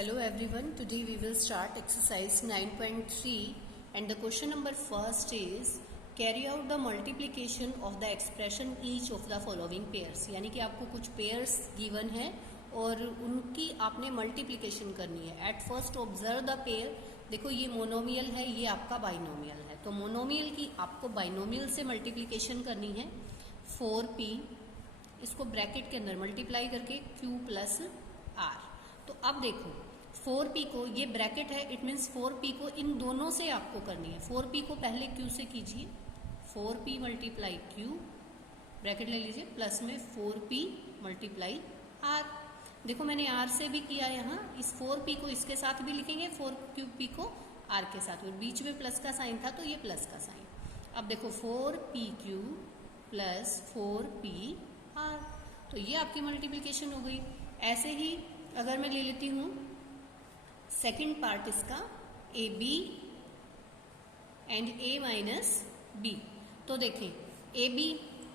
Hello everyone, today we will start exercise 9.3 and the question number first is carry out the multiplication of the expression each of the following pairs। यानी कि आपको कुछ pairs given है और उनकी आपने multiplication करनी है। At first observe the pair, देखो ये मोनोमियल है, ये आपका बाइनोमियल है, तो मोनोमियल की आपको बाइनोमियल से मल्टीप्लिकेशन करनी है 4p, इसको ब्रैकेट के अंदर मल्टीप्लाई करके q प्लस r। तो अब देखो 4p को, ये ब्रैकेट है, इट मीन्स 4p को इन दोनों से आपको करनी है। 4p को पहले q से कीजिए, 4p मल्टीप्लाई q, ब्रैकेट ले लीजिए, प्लस में 4p मल्टीप्लाई r। देखो मैंने r से भी किया यहाँ, इस 4p को इसके साथ भी लिखेंगे, 4p को r के साथ, और बीच में प्लस का साइन था तो ये प्लस का साइन। अब देखो 4pq प्लस 4pr, तो ये आपकी मल्टीप्लिकेशन हो गई। ऐसे ही अगर मैं ले लेती हूँ सेकेंड पार्ट इसका a b and a minus b, तो देखें ए बी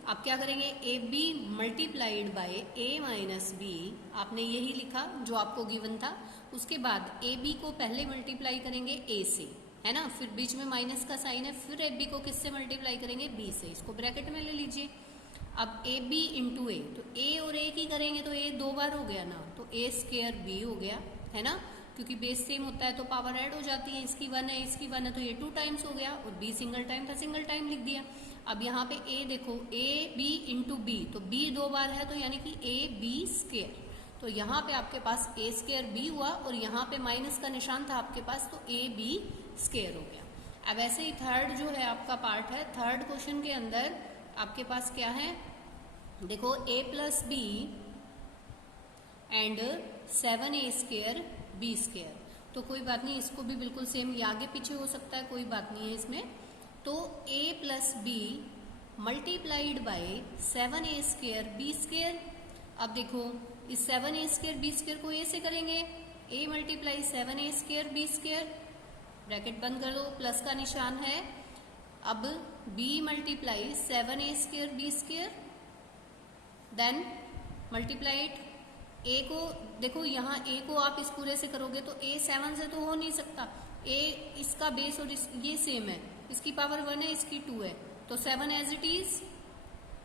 आप क्या करेंगे, a b multiplied by a minus b, आपने यही लिखा जो आपको गिवन था। उसके बाद ए बी को पहले मल्टीप्लाई करेंगे ए से, है ना, फिर बीच में माइनस का साइन है, फिर ए बी को किससे मल्टीप्लाई करेंगे, बी से, इसको ब्रैकेट में ले लीजिए। अब ए बी इंटू ए, तो ए और ए की करेंगे तो ए दो बार हो गया ना, तो ए स्क्वायर बी हो गया, है ना, क्योंकि बेस सेम होता है तो पावर ऐड हो जाती है, इसकी 1 है इसकी 1 है, तो ये 2 टाइम्स हो गया, और बी सिंगल टाइम था, सिंगल टाइम लिख दिया। अब यहाँ पे ए देखो, ए बी इंटू बी, तो बी दो बार है तो यानी कि ए बी स्क्वायर, तो यहाँ पे आपके पास ए स्क्वायर बी हुआ, और यहाँ पे माइनस का निशान था आपके पास, तो ए बी स्क्वायर हो गया। अब ऐसे ही थर्ड जो है आपका पार्ट है, थर्ड क्वेश्चन के अंदर आपके पास क्या है, देखो a plus b and 7a square b square, तो कोई बात नहीं, इसको भी बिल्कुल सेम, ये आगे पीछे हो सकता है, कोई बात नहीं है इसमें। तो a plus b multiplied by 7a square b square. अब देखो इस 7a स्क्वायर बी स्क्वायर को a से करेंगे, a multiply 7a square b square, bracket बंद कर दो, प्लस का निशान है। अब b multiply 7a square b square, then multiplied a को, देखो यहाँ a को आप इस पूरे से करोगे तो a 7 से तो हो नहीं सकता, a इसका बेस और ये सेम है, इसकी पावर 1 है इसकी 2 है, तो 7 as it is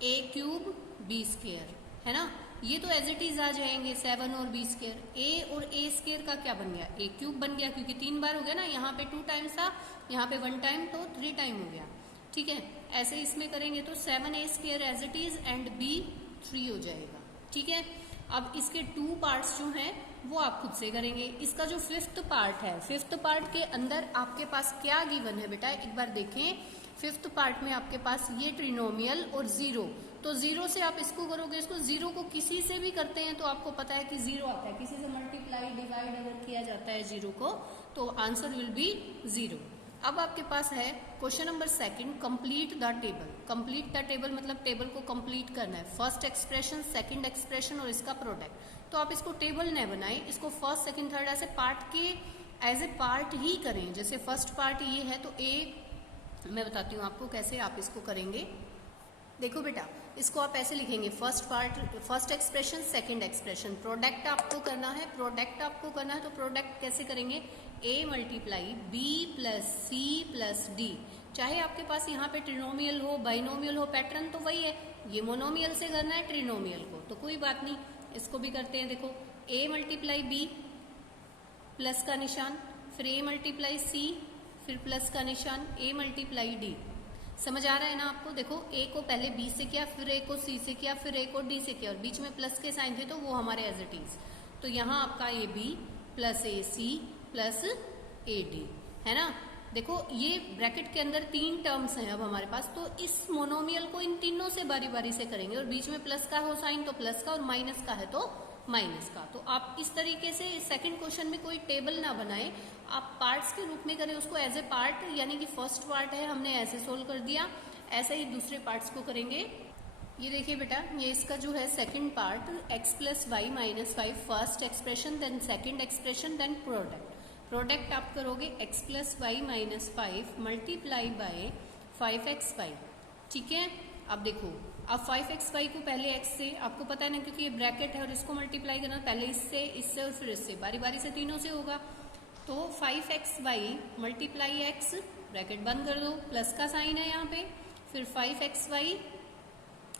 a cube b square, है ना, ये तो एज इट इज आ जाएंगे 7 और बी स्क्वायर। a और a स्क्वायर का क्या बन गया, a क्यूब बन गया, क्योंकि 3 बार हो गया ना, यहाँ पे 2 टाइम्स था, यहाँ पे 1 टाइम, तो 3 टाइम हो गया, ठीक है। ऐसे इसमें करेंगे तो 7a square as it is and b 3 हो जाएगा, ठीक है। अब इसके 2 पार्ट्स जो हैं वो आप खुद से करेंगे। इसका जो फिफ्थ पार्ट है, फिफ्थ पार्ट के अंदर आपके पास क्या गिवन है बेटा, एक बार देखें। फिफ्थ पार्ट में आपके पास ये ट्रिनोमियल और जीरो, तो जीरो से आप इसको करोगे, इसको जीरो को किसी से भी करते हैं तो आपको पता है कि जीरो आता है, किसी से मल्टीप्लाई डिवाइड अगर किया जाता है जीरो को तो आंसर विल बी जीरो। अब आपके पास है question number second, complete the table. Complete the table मतलब टेबल को कंप्लीट करना है, फर्स्ट एक्सप्रेशन, सेकंड एक्सप्रेशन और इसका प्रोडक्ट। तो आप इसको टेबल न बनाएं, इसको फर्स्ट सेकंड थर्ड ऐसे पार्ट के एज ए पार्ट ही करें। जैसे फर्स्ट पार्ट ये है तो ए, मैं बताती हूँ आपको कैसे आप इसको करेंगे। देखो बेटा, इसको आप ऐसे लिखेंगे, first part first expression, second expression, product आपको करना है, प्रोडक्ट आपको करना है, तो प्रोडक्ट कैसे करेंगे, a multiply b plus c plus d। चाहे आपके पास यहाँ पे ट्रिनोमियल हो, बाइनोमियल हो, पैटर्न तो वही है, ये मोनोमियल से करना है ट्रिनोमियल को, तो कोई बात नहीं, इसको भी करते हैं। देखो a मल्टीप्लाई b प्लस का निशान, फिर a मल्टीप्लाई c, फिर प्लस का निशान, a मल्टीप्लाई d। समझ आ रहा है ना आपको। देखो a को पहले b से किया, फिर a को c से किया, फिर a को d से किया, और बीच में प्लस के साइन थे तो वो हमारे एज इट इज, तो यहाँ आपका a b plus a c plus a d, है ना। देखो ये ब्रैकेट के अंदर 3 टर्म्स हैं अब हमारे पास, तो इस मोनोमियल को इन तीनों से बारी बारी से करेंगे, और बीच में प्लस का हो साइन तो प्लस का, और माइनस का है तो माइनस का। तो आप इस तरीके से सेकंड क्वेश्चन में कोई टेबल ना बनाए, आप पार्ट्स के रूप में करें उसको एज ए पार्ट, यानी कि फर्स्ट पार्ट है हमने ऐसे सोल्व कर दिया, ऐसे ही दूसरे पार्ट्स को करेंगे। ये देखिए बेटा, ये इसका जो है second part, x plus y minus 5 first expression, then second expression, then product. Product आप करोगे x plus y minus 5 multiply by 5x5, ठीक है। अब देखो अब 5xy को पहले x से, आपको पता है ना क्योंकि ये ब्रैकेट है और इसको मल्टीप्लाई करना पहले इससे और फिर इससे, बारी बारी से तीनों से होगा। तो 5xy मल्टीप्लाई x, ब्रैकेट बंद कर दो, प्लस का साइन है यहाँ पे, फिर 5xy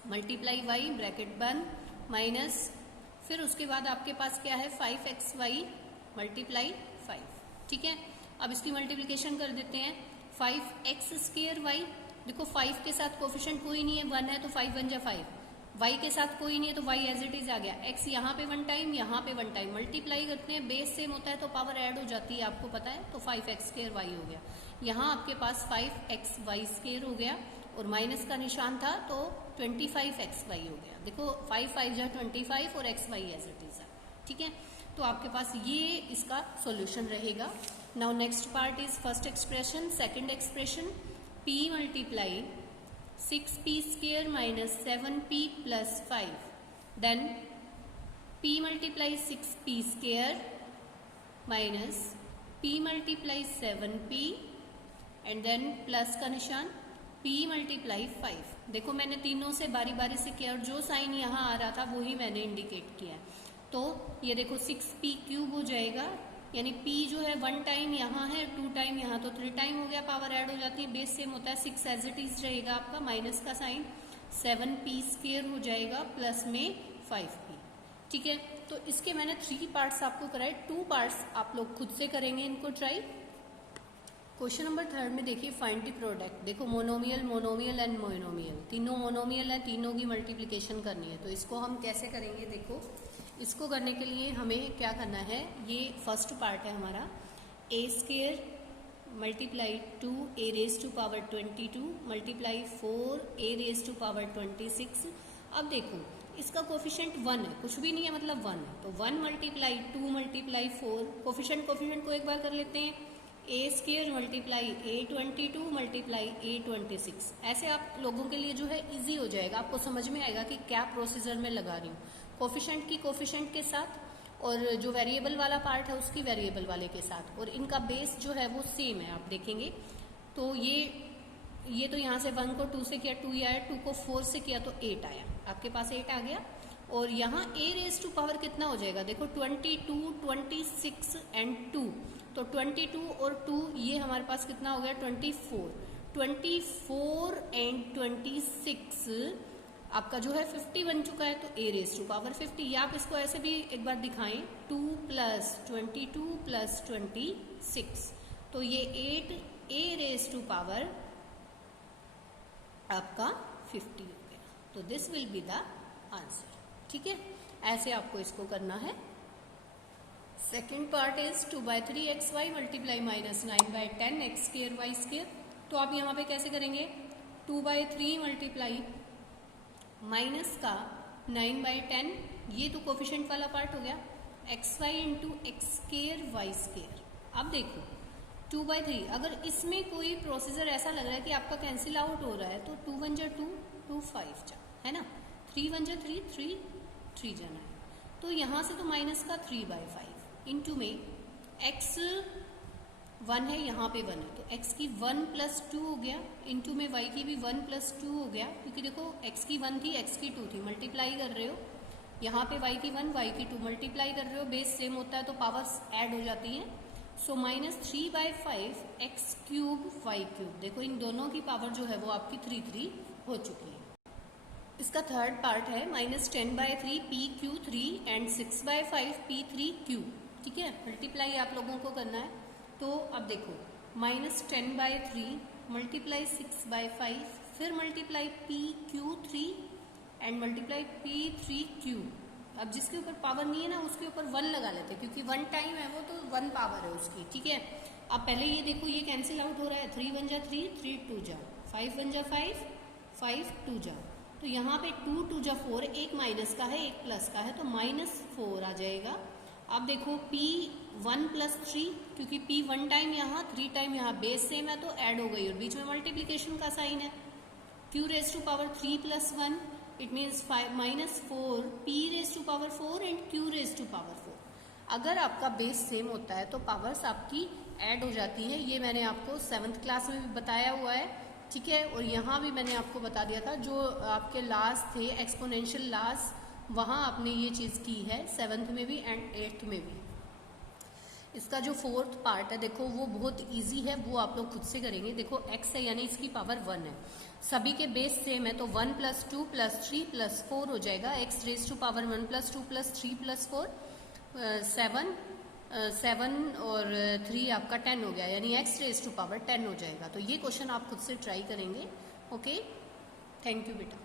मल्टीप्लाई y, ब्रैकेट बंद, माइनस, फिर उसके बाद आपके पास क्या है 5xy मल्टीप्लाई 5, ठीक है। अब इसकी मल्टीप्लिकेशन कर देते हैं, 5x स्क्वायर y, देखो 5 के साथ कोफिशिएंट कोई नहीं है, 1 है तो 5 बन जाए 5, y के साथ कोई नहीं है तो y एज इट इज आ गया, x यहाँ पे 1 टाइम, यहाँ पे 1 टाइम, मल्टीप्लाई करते हैं, बेस सेम होता है तो पावर ऐड हो जाती है, आपको पता है, तो 5x स्क्वायर y हो गया। यहाँ आपके पास 5xy स्क्वायर हो गया और माइनस का निशान था तो 25xy हो गया। देखो 5 5 जा 25 और xy एज इट इज है, ठीक है। तो आपके पास ये इसका सॉल्यूशन रहेगा। Now next part is first expression, second expression, p multiply 6p square minus 7p plus 5, then p multiply 6p square minus p multiply 7p and then plus का निशान p मल्टीप्लाई 5। देखो मैंने तीनों से बारी बारी से किया और जो साइन यहाँ आ रहा था वही मैंने इंडिकेट किया है। तो ये देखो 6p क्यूब हो जाएगा, यानी p जो है 1 टाइम यहाँ है, 2 टाइम यहाँ, तो 3 टाइम हो गया, पावर ऐड हो जाती है, बेस सेम होता है, 6 एज इट इज रहेगा आपका, माइनस का साइन, 7p स्क्वायर हो जाएगा प्लस में 5p, ठीक है। तो इसके मैंने 3 पार्ट्स आपको कराए, 2 पार्ट्स आप लोग खुद से करेंगे इनको ट्राई। क्वेश्चन नंबर 3 में देखिए फाइंड द प्रोडक्ट, देखो मोनोमियल, मोनोमियल एंड मोनोमियल, तीनों मोनोमियल है, तीनों की मल्टीप्लिकेशन करनी है। तो इसको हम कैसे करेंगे, देखो इसको करने के लिए हमें क्या करना है, ये फर्स्ट पार्ट है हमारा, a square multiply 2a raise to power 22 multiply 4a raise to power 26। अब देखो इसका कोफिशिएंट 1 है, कुछ भी नहीं है मतलब 1 है, तो 1 मल्टीप्लाई 2 मल्टीप्लाई 4, कोफिशिएंट को एक बार कर लेते हैं, a square multiply a22 multiply a26। ऐसे आप लोगों के लिए जो है इजी हो जाएगा, आपको समझ में आएगा कि क्या प्रोसीजर में लगा रही हूँ, कोफिशिएंट की कोफिशिएंट के साथ और जो वेरिएबल वाला पार्ट है उसकी वेरिएबल वाले के साथ, और इनका बेस जो है वो सेम है, आप देखेंगे। तो ये तो यहाँ से 1 को 2 से किया 2 आया, 2 को 4 से किया तो 8 आया, आपके पास 8 आ गया। और यहाँ a रेज टू पावर कितना हो जाएगा, देखो 22, 26 एंड 2, तो 22 और 2 ये हमारे पास कितना हो गया 24, 24 एंड 26 आपका जो है 50 बन चुका है, तो a रेज टू पावर 50, या आप इसको ऐसे भी एक बार दिखाएं 2 प्लस 22 प्लस 26, तो ये 8 a रेज टू पावर आपका 50 हो गया। तो this will be the answer, ठीक है। ऐसे आपको इसको करना है। Second part is 2/3xy multiply minus 9/10 x square y square. तो आप यहाँ पे कैसे करेंगे, 2/3 मल्टीप्लाई माइनस का 9/10, ये तो कोफिशिएंट वाला पार्ट हो गया, xy into x square y square. अब देखो 2/3, अगर इसमें कोई प्रोसीजर ऐसा लग रहा है कि आपका कैंसिल आउट हो रहा है, तो 2 1 जा 2, 2 5 जा, है ना, 3 1 जा 3, 3 3 जाना है, तो यहाँ से तो माइनस का 3/5 इंटू में x 1 है, यहाँ पे 1 है, तो x की 1 प्लस 2 हो गया, इंटू में y की भी 1 प्लस 2 हो गया, क्योंकि देखो x की 1 थी, x की 2 थी, मल्टीप्लाई कर रहे हो, यहाँ पे y की 1 y की 2 मल्टीप्लाई कर रहे हो, बेस सेम होता है तो पावर्स ऐड हो जाती हैं। So minus 3/5 x cube y cube, देखो इन दोनों की पावर जो है वो आपकी 3 हो चुकी है। इसका थर्ड पार्ट है minus 10/3 p Q 3 and 6/5 p3 Q, ठीक है, मल्टीप्लाई आप लोगों को करना है। तो अब देखो माइनस 10/3 मल्टीप्लाई 6/5, फिर multiply p Q 3 and multiply p3 Q. अब जिसके ऊपर पावर नहीं है ना उसके ऊपर 1 लगा लेते हैं, क्योंकि 1 टाइम है वो, तो 1 पावर है उसकी, ठीक है। अब पहले ये देखो ये कैंसिल आउट हो रहा है, 3 1 जा 3, 3 2 जा, 5 1 जा 5, 5 2 जा, तो यहाँ पे 2 2 जा 4, एक माइनस का है एक प्लस का है, तो -4 आ जाएगा। अब देखो p 1 प्लस 3, क्योंकि p 1 टाइम यहाँ 3 टाइम यहाँ, बेस सेम है तो ऐड हो गई, और बीच में मल्टीप्लीकेशन का साइन है, q raise to power 3 plus 1, it means -4 p raise to power 4 and q raise to power 4। अगर आपका बेस सेम होता है तो पावर्स आपकी ऐड हो जाती है, ये मैंने आपको 7th क्लास में भी बताया हुआ है। ठीक है। और यहाँ भी मैंने आपको बता दिया था, जो आपके लास्ट थे एक्सपोनेंशियल लास्ट, वहाँ आपने ये चीज़ की है 7th में भी एंड 8th में भी। इसका जो 4th पार्ट है देखो वो बहुत इजी है, वो आप लोग खुद से करेंगे। देखो x है यानी इसकी पावर 1 है, सभी के बेस सेम है तो 1 + 2 + 3 + 4 हो जाएगा। x रेज टू पावर 1 + 2 + 3 + 4 7 और 3 आपका 10 हो गया, यानी x रेज टू पावर 10 हो जाएगा। तो ये क्वेश्चन आप खुद से ट्राई करेंगे। ओके, थैंक यू बेटा।